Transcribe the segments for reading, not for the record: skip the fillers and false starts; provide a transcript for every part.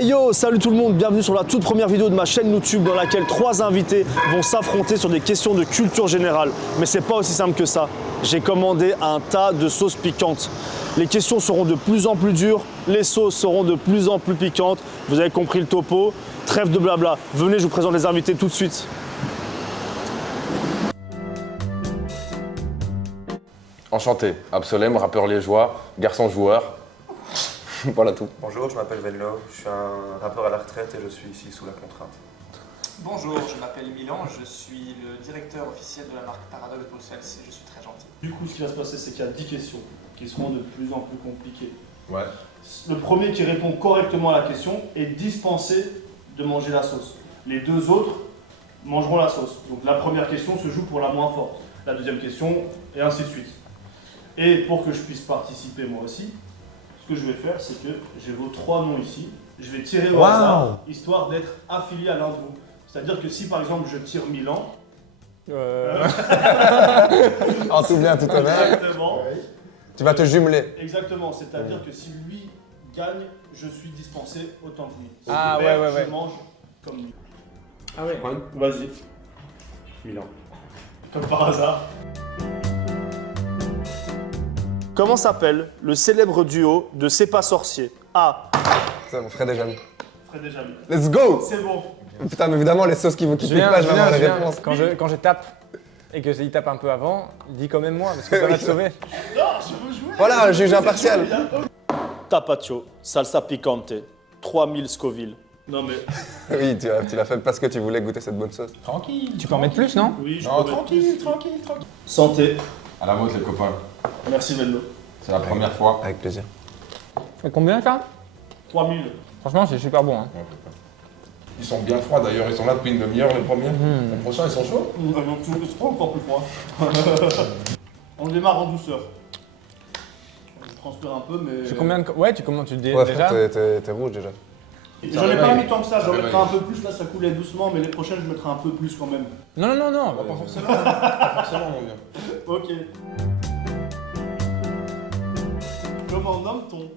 Hey yo, salut tout le monde, bienvenue sur la toute première vidéo de ma chaîne YouTube dans laquelle 3 invités vont s'affronter sur des questions de culture générale. Mais c'est pas aussi simple que ça. J'ai commandé un tas de sauces piquantes. Les questions seront de plus en plus dures, les sauces seront de plus en plus piquantes. Vous avez compris le topo, trêve de blabla. Venez, je vous présente les invités tout de suite. Enchanté, Absolem, rappeur liégeois, garçon joueur. Voilà tout. Bonjour, je m'appelle Vello, je suis un rappeur à la retraite et je suis ici sous la contrainte. Bonjour, je m'appelle Milan, je suis le directeur officiel de la marque Paradox Bruxelles et je suis très gentil. Du coup, ce qui va se passer, c'est qu'il y a 10 questions qui seront de plus en plus compliquées. Ouais. Le premier qui répond correctement à la question est dispensé de manger la sauce. Les deux autres mangeront la sauce. Donc la première question se joue pour la moins forte. La deuxième question, et ainsi de suite. Et pour que je puisse participer moi aussi, ce que je vais faire, c'est que j'ai vos 3 noms ici. Je vais tirer au hasard, histoire d'être affilié à l'un de vous. C'est-à-dire que si par exemple je tire Milan, En tout bien, tout honneur. exactement, Tu vas te jumeler. exactement, c'est-à-dire que si lui gagne, je suis dispensé autant que lui. Si Ah, il perd, ouais. je mange comme lui. Ah ouais. Vas-y. Milan. Comme par hasard. Comment s'appelle le célèbre duo de C'est pas sorcier? A. Ça, on ferait déjà mieux. Fred et Jamy. Let's go. C'est bon. Putain, mais évidemment, les sauces qui vont quitter pas, je vais avoir les réponses. Quand je tape et que il tape un peu avant, dis quand même moi parce que ça va te sauver. Non, je veux jouer. Voilà, un juge impartial. Tapatio, salsa picante, 3000 Scoville. Non mais. Oui, tu l'as fait parce que tu voulais goûter cette bonne sauce. Tu peux en mettre plus, non? Oui, je Non, peux mettre plus. Tranquille. Santé. À la vôtre, les copains. Merci Vello. C'est la première fois. Avec plaisir. Ça fait combien ça? 3000. Franchement, c'est super bon. Hein. Ils sont bien froids d'ailleurs, ils sont là depuis une demi-heure les premiers. Les prochains ils sont chauds. C'est pas encore plus froid. On démarre en douceur. Je transpire un peu, mais. Tu combien de... Ouais, tu commences Ouais, déjà? frère, t'es rouge déjà. J'en ai pas mis tant que ça, j'en mettrai un peu plus. Là, ça coulait doucement, mais les prochaines, je mettrai un peu plus quand même. Non, Pas forcément, pas forcément mon gars. Ok. Comment nomme-t-on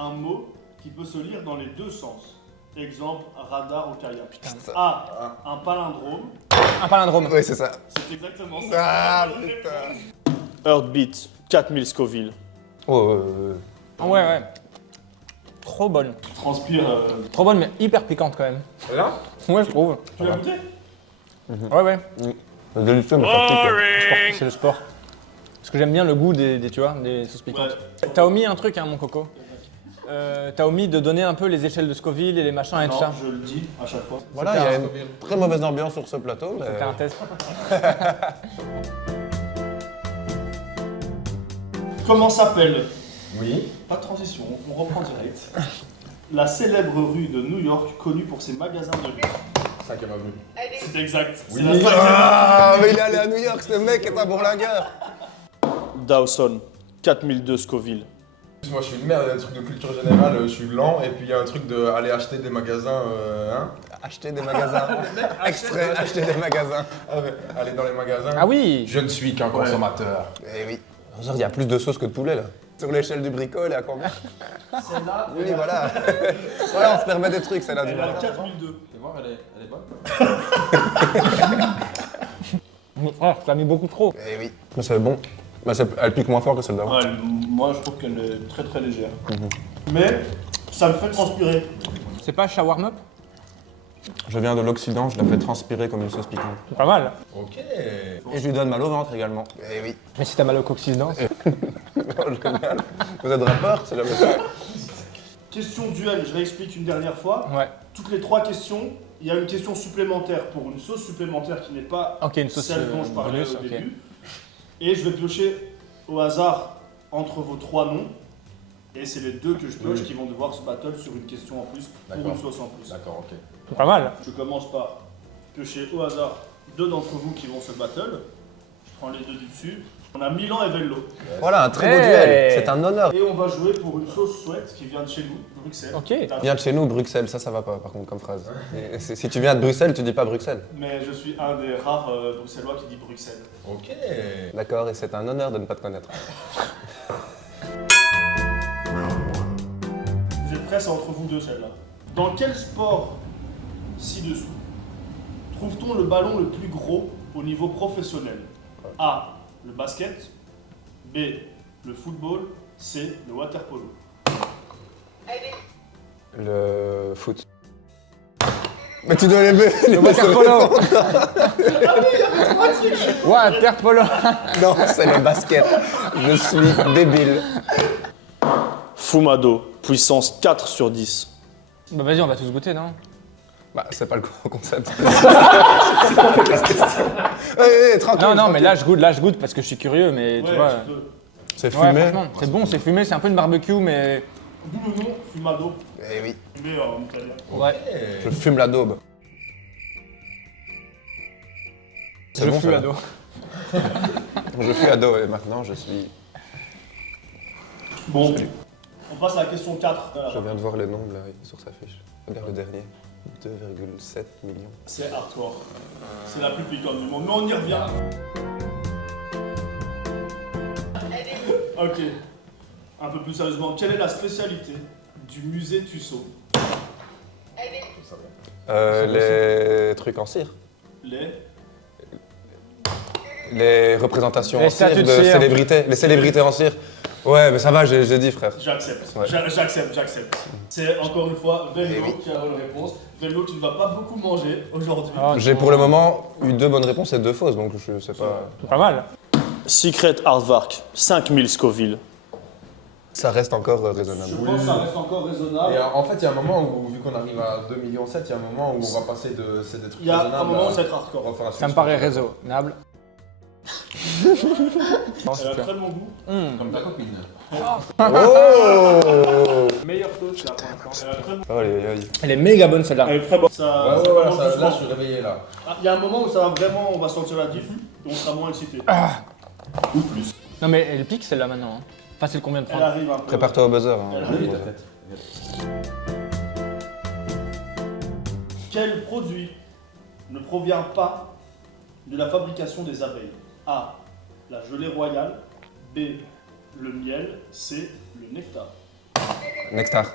un mot qui peut se lire dans les deux sens? Exemple, radar ou kayak. A. Un palindrome. Un palindrome. Oui, c'est ça. C'est exactement ça. Ah, putain. Heartbeat, 4000 Scoville. Oh, Ouais. Trop bonne. Transpire. Trop bonne, mais hyper piquante quand même. Et là Ouais, je trouve. Tu l'as goûté? Ouais. c'est délicieux, mais ça pique. C'est le sport. Parce que j'aime bien le goût des sauces piquantes. T'as omis un truc, hein, mon coco. T'as omis de donner un peu les échelles de Scoville et les machins et tout ça. Non, je le dis à chaque fois. Voilà, il y a une très mauvaise ambiance sur ce plateau. Mais... C'était un test. Comment s'appelle? Oui. Pas de transition, on reprend direct. La célèbre rue de New York connue pour ses magasins de luxe. 5e avenue. C'est exact. Oui. C'est la 5e. Ah, mais il est allé à New York, ce mec est un bourlingueur. Dawson, 4002 Scoville. Moi je suis une merde, il y a un truc de culture générale, je suis lent et puis il y a un truc de aller acheter des magasins, hein. Acheter des magasins. Extrait, acheter des magasins. Ah ouais, aller dans les magasins. Ah oui. Je ne suis qu'un consommateur. Eh oui. Il y a plus de sauce que de poulet là. Sur l'échelle du bricole, elle est à combien? Celle-là, Oui, voilà. Voilà, on se permet des trucs, celle-là du elle est à matin. 4002. Fais voir, elle est bonne. Oh, t'as mis beaucoup trop. Eh oui. Mais c'est bon. Mais elle pique moins fort que celle d'avant. Ouais, moi je trouve qu'elle est très très légère. Mais ça me fait transpirer. C'est pas shawarma up? Je viens de l'Occident, je la fais transpirer comme une sauce piquante. C'est pas mal. Ok. Et je lui donne mal au ventre également. Eh oui. Mais si t'as mal au coccyx-dents. Oh, génial. Vous êtes rappeur, c'est la même chose. Question duel, je réexplique une dernière fois. Ouais. Toutes les 3 questions, il y a une question supplémentaire pour une sauce supplémentaire qui n'est pas Ok, une sauce celle dont je parlais bonus, au ok. début. Et je vais piocher au hasard entre vos 3 noms. Et c'est les 2 que je pioche qui vont devoir se battre sur une question en plus pour D'accord. une sauce en plus. D'accord, ok. C'est pas mal. Je commence par piocher au hasard 2 d'entre vous qui vont se battle. Je prends les 2 du dessus. On a Milan et Vello. Voilà, un très beau Hey. duel. C'est un honneur. Et on va jouer pour une sauce souhaite qui vient de chez nous, Bruxelles. Ok. Viens de chez nous, Bruxelles, ça va pas par contre comme phrase. Et si tu viens de Bruxelles, tu dis pas Bruxelles. Mais je suis un des rares Bruxellois qui dit Bruxelles. Ok. D'accord, et c'est un honneur de ne pas te connaître. Vous êtes prêts, c'est entre vous deux celle-là. Dans quel sport ci-dessous trouve-t-on le ballon le plus gros au niveau professionnel? A. Le basket. B. Le football. C. Le waterpolo. Le foot. Mais tu dois lever. Le waterpolo. Waterpolo. Non, c'est le basket. Je suis débile. Fumado, puissance 4 sur 10. Bah vas-y, on va tous goûter, non? Bah, c'est pas le gros concept. Tranquille. Non, mais là je goûte parce que je suis curieux, mais tu vois. C'est Ouais, fumé. franchement, c'est bon, c'est fumé, c'est un peu une barbecue, mais. D'où le nom Fumado. Eh oui. Fumé en italien. Ouais. Je fume la daube. C'est Je bon, fume ça. à dos. Je fuis ado et maintenant je suis. Bon, on passe à la question 4. Je viens de voir le nombre là sur sa fiche. Regarde le dernier. 2,7 millions. C'est Artois. C'est la plus piquante du monde. Mais on y revient. Ok. Un peu plus sérieusement, quelle est la spécialité du musée Tussaud? Les trucs en cire. Les représentations Les en cire statues de de cire. célébrités. Les célébrités en cire. Ouais, mais ça va, j'ai dit frère. J'accepte. Ouais. J'accepte. C'est encore une fois Vello Eh oui. qui a la bonne réponse. Vello qui ne va pas beaucoup manger aujourd'hui. Ah, J'ai pour le moment eu 2 bonnes réponses et 2 fausses, donc je sais pas. Pas mal. Secret Aardvark, 5000 Scoville. Ça reste encore Je raisonnable. pense que ça reste encore raisonnable. Et en fait, il y a un moment où, vu qu'on arrive à 2,7 millions, il y a un moment où on va passer de. C'est des trucs Il y a un raisonnables moment où à- ça va être hardcore. on va faire un Ça me switch. paraît raisonnable. Non, c'est Elle a clair. très bon goût. Comme ta copine. Oh Meilleure sauce là pour l'instant. Elle a très bon. Oh, les Elle est méga bonne celle-là. Elle est très bonne. Ça, Ouais, ça ouais, voilà, commence ça- là, doucement. je suis réveillé là. Ah, il y a un moment où ça va vraiment, on va sentir la diff et on sera moins excité. Ou plus. Non mais elle pique celle-là maintenant. Hein. Enfin, c'est le combien de Elle prendre? arrive un peu. Prépare-toi au buzzer. Hein. Elle arrive. Quel produit ne provient pas de la fabrication des abeilles? A. La gelée royale. B. Le miel. C. Le nectar. Nectar.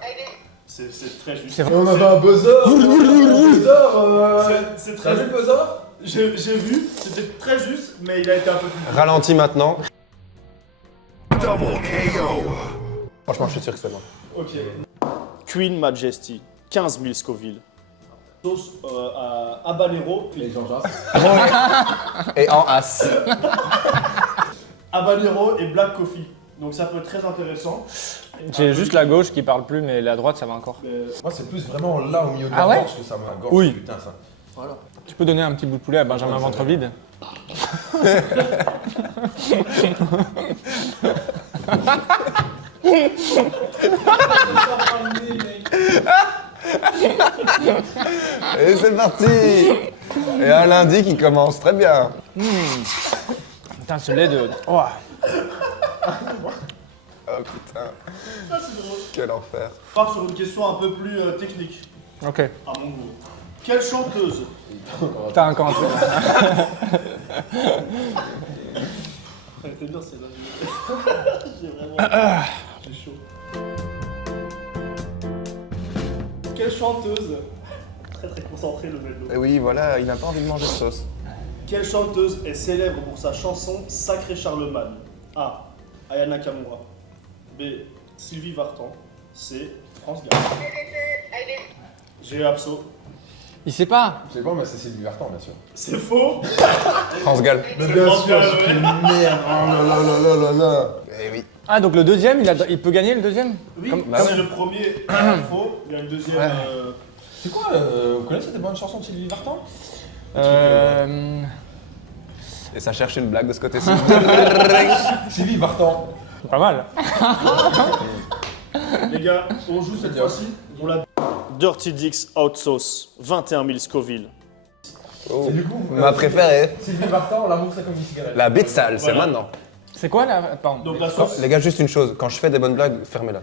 C'est très juste. C'est Et on avait un buzzer. C'est T'as très vu le buzzer? J'ai vu, c'était très juste, mais il a été un peu plus. Ralentis maintenant. Franchement, je suis sûr que c'est bon. Ok. Queen Majesty, 15 000 Scoville. Sauce à habanero, Et Jean-Jacques. Et en as. habanero et black coffee. Donc ça peut être très intéressant. J'ai juste la gauche qui parle plus, mais la droite ça va encore. Moi, c'est plus vraiment là au milieu de Ah la ouais gorge que ça me gorge. Oui. Putain, ça. Tu peux donner un petit bout de poulet à Benjamin Ventrevide? Et c'est parti. Et un lundi qui commence très bien. Putain, ce lait de. Oh. Oh putain. Quel enfer. On part sur une question un peu plus technique, Ok. à mon goût. Quelle chanteuse T'as un camp. Elle était bien celle-là. J'ai vraiment. J'ai chaud. Quelle chanteuse très très concentré le vélo. Et oui, voilà, il n'a pas envie de manger de sauce. Quelle chanteuse est célèbre pour sa chanson Sacré Charlemagne? A. Ayana Kamura. B. Sylvie Vartan. C. France Gall. J'ai abso. Il sait pas. Je sais pas, mais c'est Sylvie Vartan, bien sûr. C'est faux. France Gall. C'est France Gall, ouais. Merde. Oh là là là là là là. Eh oui. Ah, donc le deuxième, il peut gagner le deuxième? Oui, Bah c'est ouais. le premier faux. Il y a une deuxième. Ouais. C'est quoi vous connaissez des bonnes chansons de Sylvie Vartan? Et ça cherche une blague de ce côté-ci. Sylvie Vartan. Pas mal. Les gars, on joue cette fois-ci. On l'a. Dirty Dicks Hot Sauce, 21 000 Scoville. Oh. Et du coup, Ma préférée. Sylvie Vartan, l'amour c'est comme une cigarette. La bite sale, c'est Voilà. maintenant. C'est quoi là? Pardon. Donc la Oh, sauce. les gars, juste une chose. Quand je fais des bonnes blagues, fermez-la.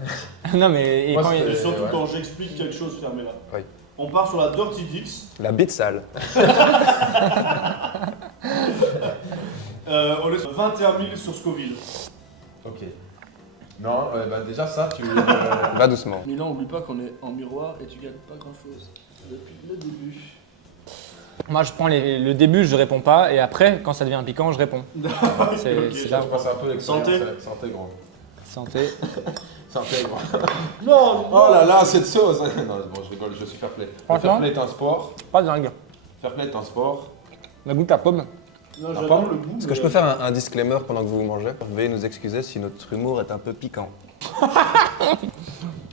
Non, mais. Et Moi, quand c'était- il- Et surtout ouais. quand j'explique quelque chose, fermez-la. Oui. On part sur la Dirty Dicks. La bite sale. On est sur 21 000 sur Scoville. Ok. Non, bah déjà ça, tu... Va doucement. Milan, oublie pas qu'on est en miroir et tu gagnes pas grand chose. Depuis le début. Moi, je prends le début, je réponds pas, et après, quand ça devient piquant, je réponds. C'est Ok. c'est là. Je pense un peu l'expérience. Santé. Santé, gros. Santé. Santé, gros. Non, Oh là là, cette sauce. Non, bon, je rigole, je suis fair play. Le Franchement. fair play est un sport. Pas dingue. Fair play est un sport. La goûte à pomme. Non, j'adore le goût. Est-ce que je peux faire un disclaimer pendant que vous mangez? Veuillez nous excuser si notre humour est un peu piquant.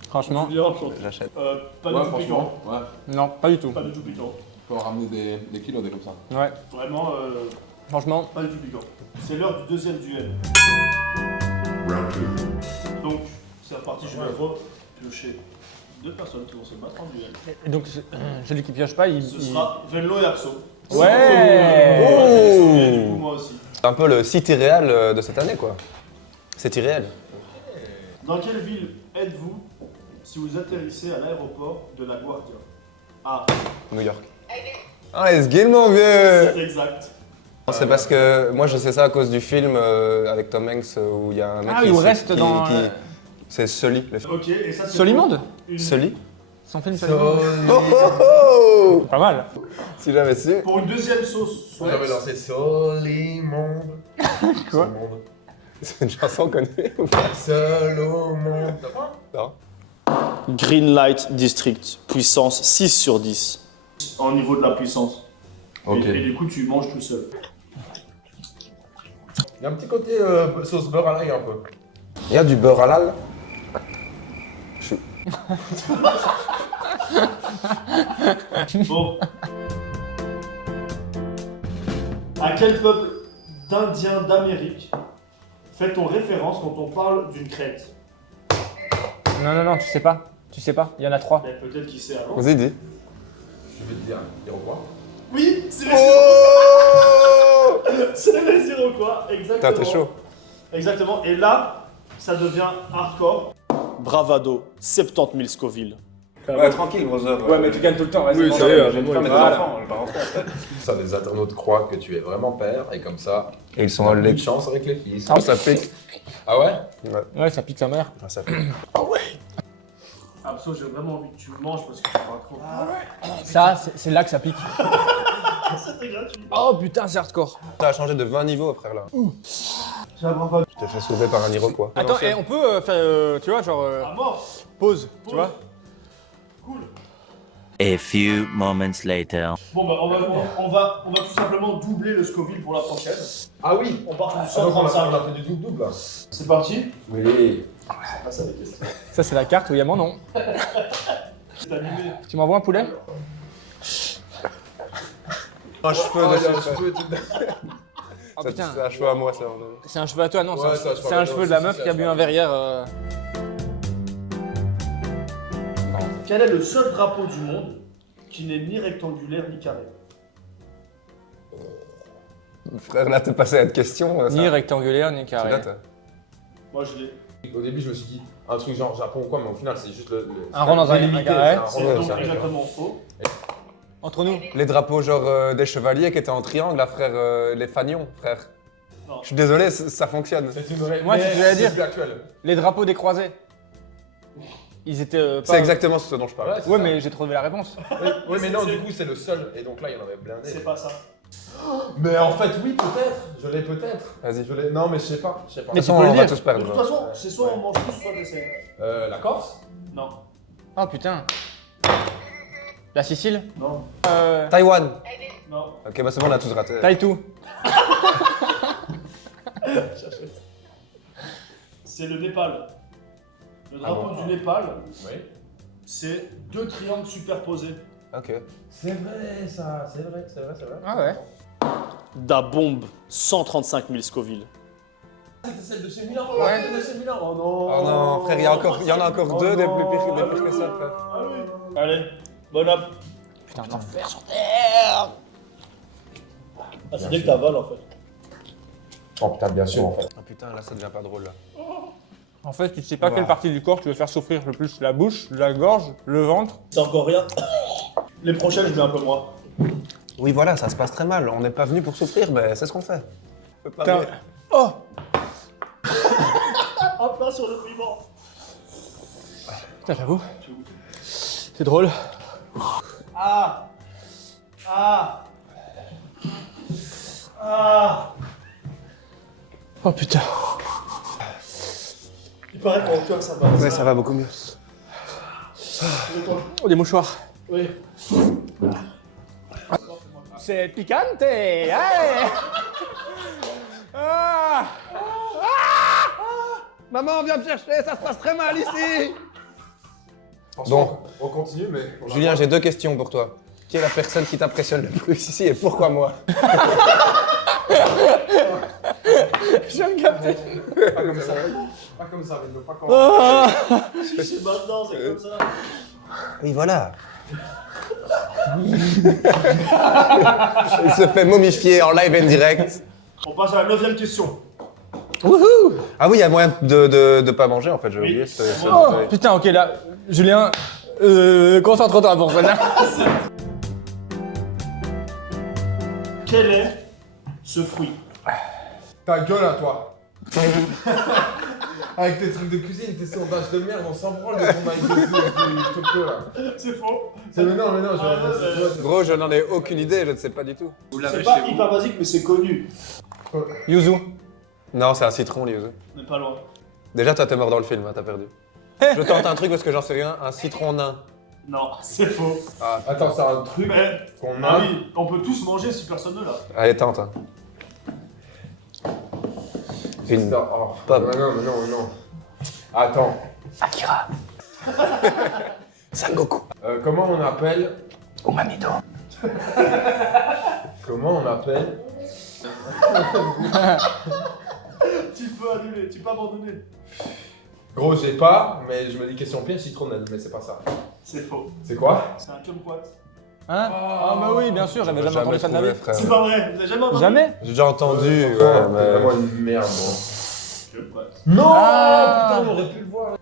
Franchement, Bien enchanté. J'achète. Pas du tout piquant. ouais. non, pas du tout. Pas du tout piquant. Faut en ramener des kilos, des comme ça. Ouais, Vraiment, franchement. pas du tout piquant. C'est l'heure du deuxième duel. Donc, c'est reparti, je vais repiocher 2 personnes qui vont se battre en duel. Et donc, celui qui pioche pas, Ce sera Venlo et Axo. Ouais. Et du coup, moi aussi. C'est un peu le site irréel de cette année, quoi. C'est irréel. Dans quelle ville êtes-vous si vous atterrissez à l'aéroport de La Guardia? Ah, New York. Ah, let's go, mon vieux! c'est exact. C'est parce que moi je sais ça à cause du film avec Tom Hanks où il y a un mec Ah, qui il reste dans. C'est Sully. Ok, et ça c'est. Solimonde. une- Sully? Son film Solimonde. Oh, oh, oh. Pas mal. Si j'avais su. Pour une deuxième sauce, soit. J'avais lancé Solimonde. Quoi? Solimonde. C'est une chanson connue ou pas? Seul au monde. Non. Green Light District, puissance 6 sur 10. En niveau de la puissance. Ok. Et du coup, tu manges tout seul. Il y a un petit côté sauce beurre à l'ail un peu. Il y a du beurre halal? Bon. À quel peuple d'Indiens d'Amérique fait-on référence quand on parle d'une crête? Non, non, non, tu sais pas. Tu sais pas. Il y en a 3. Mais peut-être qu'il sait avant. Vas-y, dis. Je vais te dire, Iroquois. Oui, c'est les Oh! C'est les Iroquois, exactement. Putain, t'es chaud. Exactement. Et là, ça devient hardcore. Bravado, 70 000 Scoville. Ouais, tranquille, brother. Ouais, mais tu gagnes tout le temps. vas-y, Oui, mange. ça y est, J'ai une femme et des Voilà. enfants, je vais pas rentrer après. Ça, les internautes croient que tu es vraiment père et comme ça, Et ils sont on en a plus lait. de chance avec les fils. Oh, ça pique. Ah ouais? Ouais, ça pique sa mère. Ah, ça pique. Absolument, j'ai vraiment envie que tu manges parce que tu parles trop. Ça, c'est là que ça pique. C'était gratuit. Oh putain, c'est hardcore. Ça a changé de 20 niveaux, frère, là. J'ai un bravado. Tu t'es fait sauver par un Iroquois. Attends, et on peut faire, tu vois, genre, À mort. pause, tu vois. Cool. A few moments later. Bon bah on va tout simplement doubler le Scoville pour la prochaine. Ah oui. On part sur Ah, donc on 135. a fait du double là. C'est parti. Oui. C'est pas ça les questions. Ça, c'est la carte où il y a mon nom. C'est animé. Tu m'envoies un poulet? Un cheveu Ah, il y a un dessus. cheveu, Oh putain. C'est un cheveu à moi, ça. C'est un cheveu à toi, non? Ouais, c'est un cheveu de la meuf qui a bu un verre hier. Quel est le seul drapeau du monde qui n'est ni rectangulaire ni carré? Frère, là, t'es passé à une question. Ni rectangulaire, ni carré. Moi je l'ai. Au début, je me suis dit un truc genre Japon ou quoi, mais au final, c'est juste Un rond dans un délimité, carré. c'est C'est un rond donc dans un carré. exactement faux. Entre nous. Les drapeaux, genre des chevaliers qui étaient en triangle, là, frère, les fanions, frère. Non. Je suis désolé, ça fonctionne. C'est une vraie. Moi, c'est ce que j'allais dire. plus actuel. Les drapeaux des croisés. Ils étaient pas... C'est exactement ce dont je parle. Ouais, Ouais, mais j'ai trouvé la réponse. Oui, mais non, du coup, c'est le seul. Et donc là, il y en avait blindé. C'est pas ça. Mais en fait, oui, peut-être. Je l'ai peut-être. Vas-y. Je l'ai. Non, mais je sais pas. Je sais pas. Mais De toute tu façon, peux le on va dire. tous De perdre. toute façon, c'est soit on mange tous, soit t'essayes. La Corse. Non. Oh putain. La Sicile. Non. Taïwan. Non. Ok, bah c'est bon, on a tous raté. Taïtou. C'est le Népal. Le drapeau bon. du Népal, Oui. c'est 2 triangles superposés. Ok. C'est vrai, ça. C'est vrai, c'est vrai, c'est vrai. Ah ouais. Da bombe, 135 000 Scoville. C'était celle de chez Milan. Ouais. Celle de chez Milan. Oh non. Oh non, frère, il y en a encore deux des plus pires que ça, frère. Ah oui. Allez, bon app. Putain, attends. Ah, c'est dès que t'avales en fait. Oh putain, bien sûr, en fait. Ah putain, là ça devient pas drôle là. En fait, tu sais pas Wow. quelle partie du corps tu veux faire souffrir le plus. La bouche, la gorge, le ventre. C'est encore rien. Les prochaines, je mets un peu moins. Oui, voilà, ça se passe très mal. On n'est pas venu pour souffrir, mais c'est ce qu'on fait. On peut pas Putain. rire. Oh. Un pain sur le piment. Putain, j'avoue. C'est drôle. Ah. Oh putain. Il paraît qu'en cœur ça va. Ouais, ça va beaucoup mieux. Oh, des mouchoirs. Oui. C'est picante. Hey. Ah. Maman, viens me chercher, ça se passe très mal ici. Franchement, on continue, mais. on a Julien, pas- j'ai 2 questions pour toi. Qui est la personne qui t'impressionne le plus ici et pourquoi moi? J'ai un capté. Pas comme ça. Pas comme ça, mais pas comme C'est maintenant, c'est comme ça. Oui, voilà. Il se fait momifier en live and direct. On passe à la 9e question. Wouhou. Ah oui, il y a moyen de pas manger en fait, j'ai Oui. oublié. ce Oh, détail. putain, ok, là, Julien, concentre-toi pour ça. Quel est ce fruit? Ta gueule à toi. Avec tes trucs de cuisine, tes sondages de merde, on s'en branle de ton maïs de Tokyo là. C'est faux. Mais non, Gros, je n'en ai aucune idée, je ne sais pas du tout. C'est pas hyper basique, mais c'est connu. Yuzu. Non, c'est un citron, Liuzu. Mais pas loin. Déjà, toi, t'es mort dans le film, hein, t'as perdu. Je tente un truc parce que j'en sais rien, un citron nain. Non, c'est faux. Ah, Attends, c'est un truc Mais, qu'on ah a. oui, on peut tous manger si personne ne l'a. allez, tente. Hein. Une Oh, pomme. non. Attends. Akira. Sangoku. Comment on appelle. Umamido. Comment on appelle. Tu peux annuler, tu peux abandonner. Gros, j'ai pas, mais je me dis question piège, citronnelle, mais c'est pas ça. C'est faux. C'est quoi? C'est un kumquat. Hein? Ah, bah oui, bien sûr, j'avais jamais entendu ça de ma trouvé, vie. frère. C'est pas vrai, vous avez jamais entendu? Jamais? J'ai déjà entendu, ouais, C'est mais... vraiment une merde, bon. Kumquat. Non! Ah. Putain, on aurait pu le voir.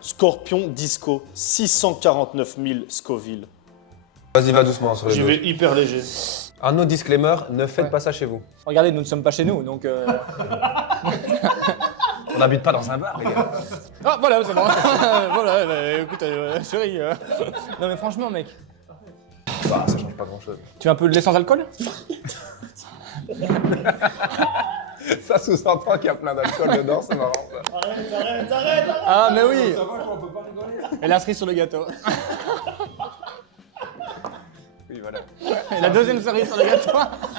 Scorpion Disco, 649 000 Scoville. Vas-y, va doucement sur les J'y deux. vais hyper léger. Un autre disclaimer, ne faites Ouais. pas ça chez vous. Regardez, nous ne sommes pas chez nous, donc... On n'habite pas dans un bar, les gars. Ah, voilà, c'est bon. Voilà, bah, écoute, chérie. Non, mais franchement, mec, Bah, ça change pas grand-chose. tu veux un peu de lait sans alcool? Ça sous-entend qu'il y a plein d'alcool dedans, c'est marrant. Ça. Arrête. Ah, mais oui. Ça va, on peut pas rigoler. Et la cerise sur le gâteau. Oui, voilà. Et la deuxième cerise sur le gâteau.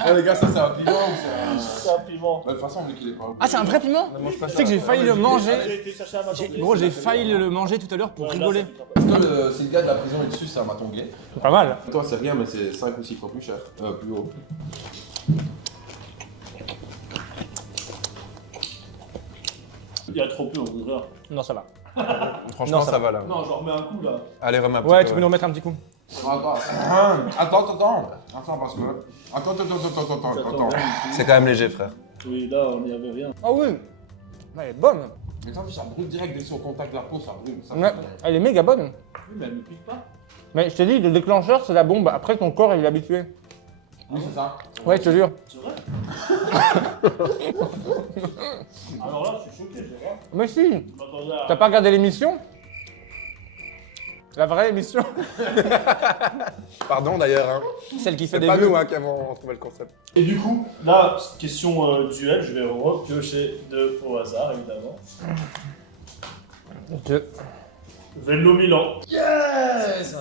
Eh les gars, ça c'est un piment ou c'est un. C'est un piment. De toute façon, on dit qu'il est pas. Ah, c'est un vrai piment? Tu sais que j'ai failli le manger. J'ai été chercher à ma tante. Gros, j'ai failli le manger tout à l'heure pour rigoler. Parce que si le gars de la prison est dessus, c'est un maton gay. C'est pas mal. Toi, c'est rien, mais c'est 5 ou 6 fois plus cher. Plus haut. Il y a trop peu, on voudrait. Non, ça va. Franchement, Non, ça, ça va là. Non, je remets un coup là. Allez, remets un petit Ouais, peu, tu peux nous remettre un petit coup. Attends, parce que. Attends. C'est quand même léger, frère. Oui, là, on n'y avait rien. Ah oui. Elle est bonne. Mais ça, ça brûle direct dès son contact de la peau, ça brûle. Ça, Ouais, elle est méga bonne. Oui, mais elle ne pique pas. Mais je t'ai dit, le déclencheur, c'est la bombe. Après, ton corps, il est habitué. Oui, c'est ça. Ouais, je te jure. C'est vrai? Alors là, je suis choqué, j'ai rien. Mais si. Je m'attendais à. T'as pas regardé l'émission? La vraie émission? Pardon d'ailleurs, hein. Celle qui fait C'est des pas vues. nous hein, qui avons trouvé le concept. Et du coup, là, question duel, je vais repiocher deux au hasard, évidemment. Venlo Milan. Yes.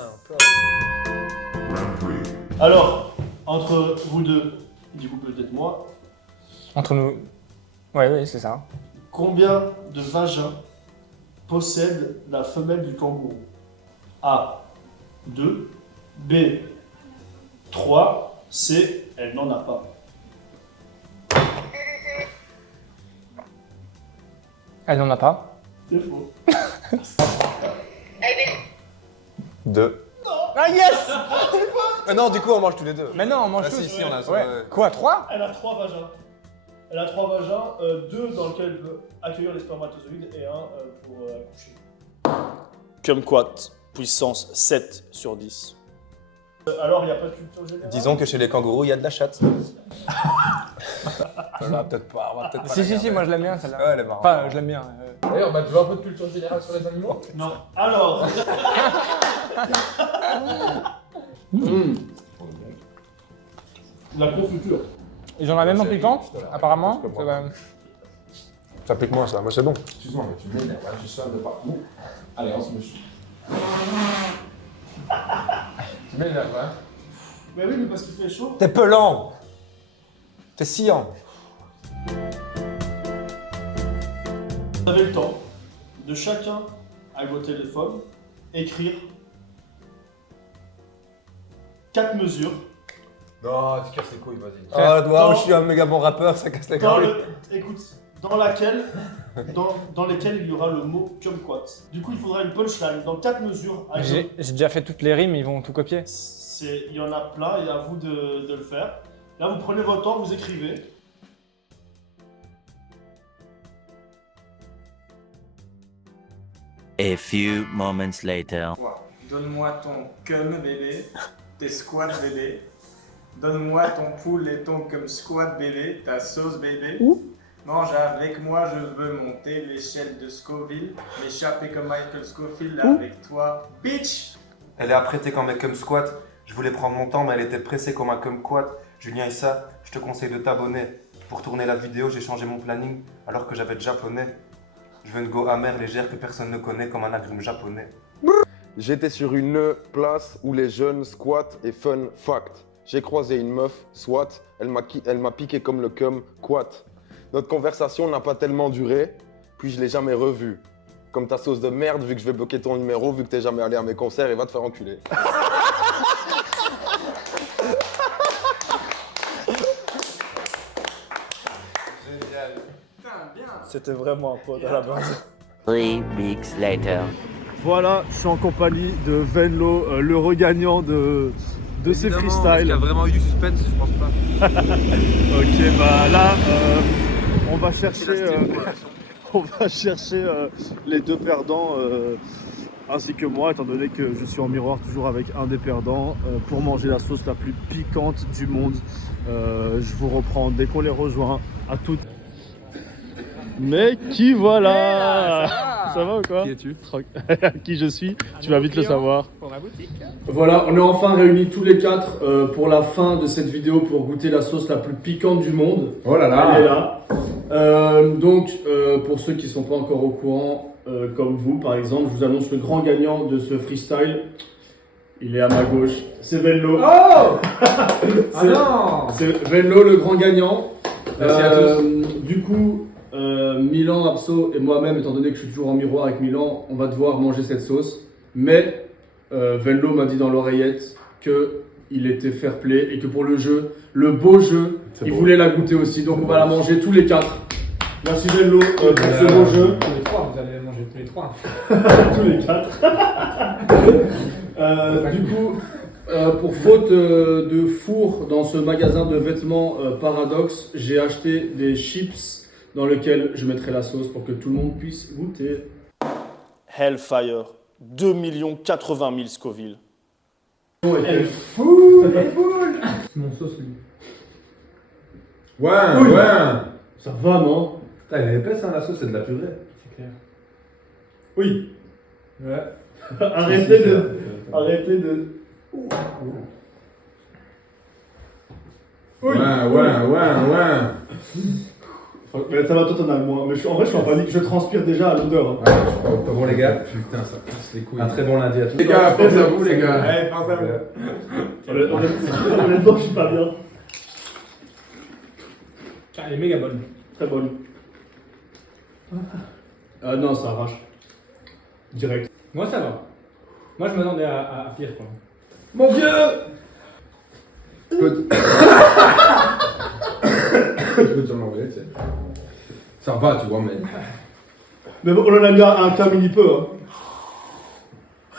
Alors, entre vous deux, du coup peut-être moi, Entre nous. Ouais, oui, c'est ça. combien de vagins possède la femelle du kangourou? A. 2. B. 3. C. Elle n'en a pas. Elle n'en a pas. C'est faux. 2. Ah yes! Mais non, du coup, on mange tous les deux. Mais non, on mange Ah, tous. si, on a Ouais. Quoi, 3? Elle a 3 vagins. Elle a 3 vagins, 2 dans lesquels elle peut accueillir les spermatozoïdes et 1 pour accoucher. Kumquat, puissance 7 sur 10. Alors, il n'y a pas de culture générale? Disons que chez les kangourous, il y a de la chatte. On va peut-être pas. On va peut-être pas. Si, si, si, moi je l'aime bien celle-là. Ouais, elle est marrante. Enfin, je l'aime bien. D'ailleurs, bah, tu veux un peu de culture générale sur les animaux? Non. Alors. La confiture. Ils ont la même piquante, apparemment. Ça pique moins ça, moi c'est bon. Excuse-moi, mais tu m'énerves, hein, tu sonnes de partout. Allez, on se méchie. Tu m'énerves, hein. Mais oui, mais parce qu'il fait chaud. T'es pelant. T'es sciant. Vous avez le temps de chacun, avec vos téléphones, écrire 4 mesures. Non, tu casses les couilles, vas-y. Ah, Dans- je suis un méga bon rappeur, ça casse les couilles. Écoute, dans lesquelles il y aura le mot kumquat. Du coup, il faudra une punchline dans 4 mesures. J'ai déjà fait toutes les rimes, ils vont tout copier. Il y en a plein et à vous de le faire. Là, vous prenez votre temps, vous écrivez. A few moments later. Donne-moi ton cum bébé, tes squats bébé. Donne-moi ton poule et ton cum squat bébé, ta sauce bébé. Mange avec moi, je veux monter l'échelle de Scoville. M'échapper comme Michael Scofield avec toi, bitch. Elle est apprêtée comme un cum squat. Je voulais prendre mon temps, mais elle était pressée comme un kumquat. Julien Issa, je te conseille de t'abonner. Pour tourner la vidéo, j'ai changé mon planning alors que j'avais le japonais. Je veux une go amère, légère que personne ne connaît comme un agrume japonais. J'étais sur une place où les jeunes squattent et fun fact. J'ai croisé une meuf, soit, elle m'a piqué comme le cum quat. Notre conversation n'a pas tellement duré, puis je l'ai jamais revue. Comme ta sauce de merde, vu que je vais bloquer ton numéro, vu que t'es jamais allé à mes concerts et va te faire enculer. C'était vraiment un pote à la base. 3 weeks later. Voilà, je suis en compagnie de Venlo, le regagnant de ces freestyles. Il y a vraiment eu du suspense, je pense pas. Ok, bah là, on va chercher les deux perdants ainsi que moi, étant donné que je suis en miroir toujours avec un des perdants pour manger la sauce la plus piquante du monde. Je vous reprends dès qu'on les rejoint. À toutes. Mais qui voilà, ça va ou quoi? Qui es-tu? Qui je suis? Tu vas vite le savoir. Pour ma boutique. Voilà, on est enfin réunis tous les quatre pour la fin de cette vidéo pour goûter la sauce la plus piquante du monde. Oh là là. Elle est là. Donc, pour ceux qui ne sont pas encore au courant, comme vous par exemple, je vous annonce le grand gagnant de ce freestyle. Il est à ma gauche, c'est Venlo. Oh non. C'est Venlo le grand gagnant. Merci à tous. Du coup, Milan, Abso et moi-même, étant donné que je suis toujours en miroir avec Milan, on va devoir manger cette sauce. Mais Venlo m'a dit dans l'oreillette qu'il était fair play et que pour le jeu, le beau jeu, il voulait la goûter aussi. Donc on va la manger tous les quatre. Merci Venlo pour ce beau jeu. Tous les trois, vous allez manger tous les trois. Tous les quatre. Du coup, pour faute de four dans ce magasin de vêtements Paradoxe, j'ai acheté des chips dans lesquels je mettrai la sauce pour que tout le monde puisse goûter. Hellfire, 2 080 000 Scoville. Elle fout les boules. C'est mon sauce, lui. Ouais, Oui. ouais. Ça va, non? Putain, elle est épaisse, hein, la sauce, c'est de la purée. C'est clair. Oui. Ouais. Arrêtez de... Ouais, ouais. Mais ça va, toi t'en as moins. Mais en vrai, je suis en panique. Je transpire déjà à l'odeur. Ouais, je crois pas bon, les gars. Putain, ça casse les couilles. Un très bon lundi à tous. Les gars, pensez à vous, les gars. Ouais, pensez à vous. Honnêtement, je suis pas bien. Elle est méga bonne. Très bonne. Non, ça arrache. Direct. Moi, ça va. Moi, je m'attendais à pire, quoi. Mon Dieu! Je peux te l'envoyer, tu sais. Ça va, tu vois, mais. Mais bon, on en a mis un cas mini peu.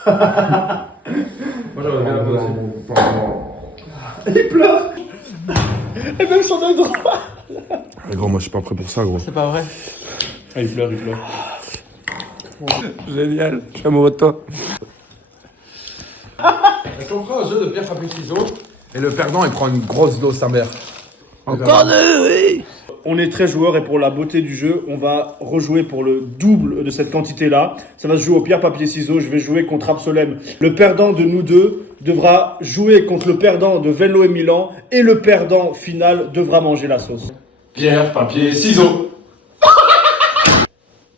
Hein. Moi, j'aurais bien un peu aussi. Il pleure! Et même son œil droit! Mais gros, moi je suis pas prêt pour ça, gros. C'est pas vrai. Ah, il pleure. Génial, je suis amoureux de toi. Est-ce qu'on fera un jeu de pierre, papier, ciseaux et le perdant, il prend une grosse dose sa mère. Encore deux, oui. on est 13 joueurs et pour la beauté du jeu, on va rejouer pour le double de cette quantité-là. Ça va se jouer au pierre, papier, ciseaux. Je vais jouer contre Absolem. Le perdant de nous deux devra jouer contre le perdant de Venlo et Milan et le perdant final devra manger la sauce. Pierre, papier, ciseaux.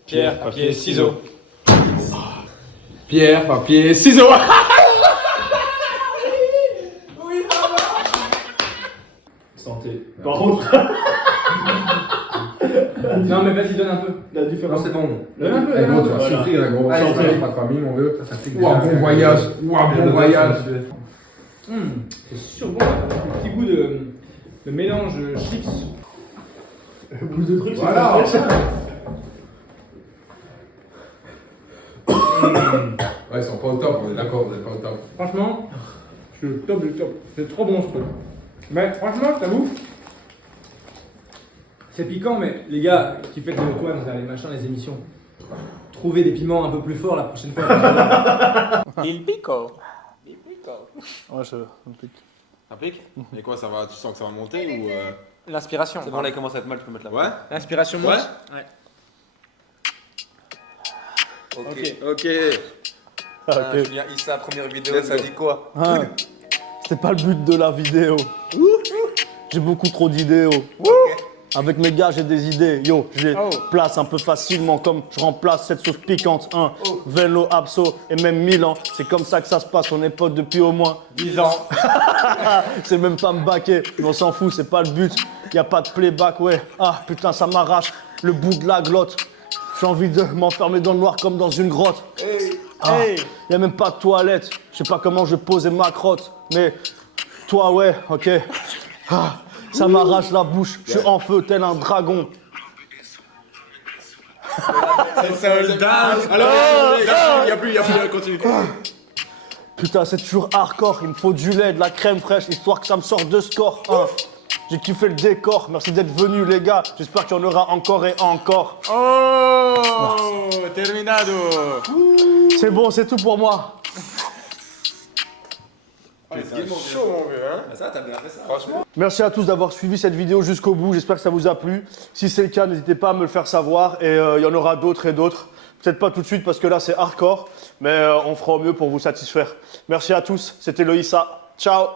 Pierre, papier, ciseaux. Pierre, papier, ciseaux. Santé. Par contre, Non, mais vas-y, donne un peu. la différence. c'est bon. Donne un peu. Eh, gros, tu vas Voilà. souffrir, là, gros. Allez, Santé, santé. pas de famille, mon vieux. Ouah, bon voyage. Ouah, bon voyage. C'est sûr bon, un petit goût de mélange chips. Plus de trucs, Voilà. Ouais, ils sont pas au top, on est d'accord, vous êtes pas au top. Franchement, c'est le top du top. C'est trop bon ce truc. Mais franchement, t'avoue, c'est piquant, mais les gars qui faites quoi dans les machins, les émissions, trouvez des piments un peu plus forts la prochaine fois. Il pico. Ouais, ça pique. Ça pique? Et quoi, ça va, tu sens que ça va monter ou L'inspiration. C'est bon, là, il commence à être mal, tu peux mettre la Ouais? L'inspiration Ouais? monte. Ok. Ok. Ah, Julien Issa, première vidéo, ça dit quoi? Hein, c'était pas le but de la vidéo. J'ai beaucoup trop d'idées. Avec mes gars, j'ai des idées. Yo, je les place un peu facilement comme je remplace cette sauce piquante. Venlo, Abso et même Milan. C'est comme ça que ça se passe. On est potes depuis au moins 10 ans. c'est même pas me baquer. Mais on s'en fout, c'est pas le but. Y a pas de playback, ouais. Ah putain, ça m'arrache le bout de la glotte. J'ai envie de m'enfermer dans le noir comme dans une grotte. Y a même pas de toilette. Je sais pas comment je vais poser ma crotte. Mais toi, ouais, ok. Ah, ça m'arrache la bouche. Je suis en feu tel un dragon. Alors, il y a plus, continue. Putain, c'est toujours hardcore. Il me faut du lait, de la crème fraîche, histoire que ça me sorte de score. J'ai kiffé le décor. Merci d'être venus, les gars. J'espère qu'il y en aura encore et encore. Oh, terminado. C'est bon, c'est tout pour moi. C'est chaud, mon vieux, hein? Ça, t'as bien fait ça. Franchement. Merci à tous d'avoir suivi cette vidéo jusqu'au bout. J'espère que ça vous a plu. Si c'est le cas, n'hésitez pas à me le faire savoir. Et il y en aura d'autres et d'autres. Peut-être pas tout de suite parce que là, c'est hardcore. Mais on fera au mieux pour vous satisfaire. Merci à tous. C'était Loïssa. Ciao.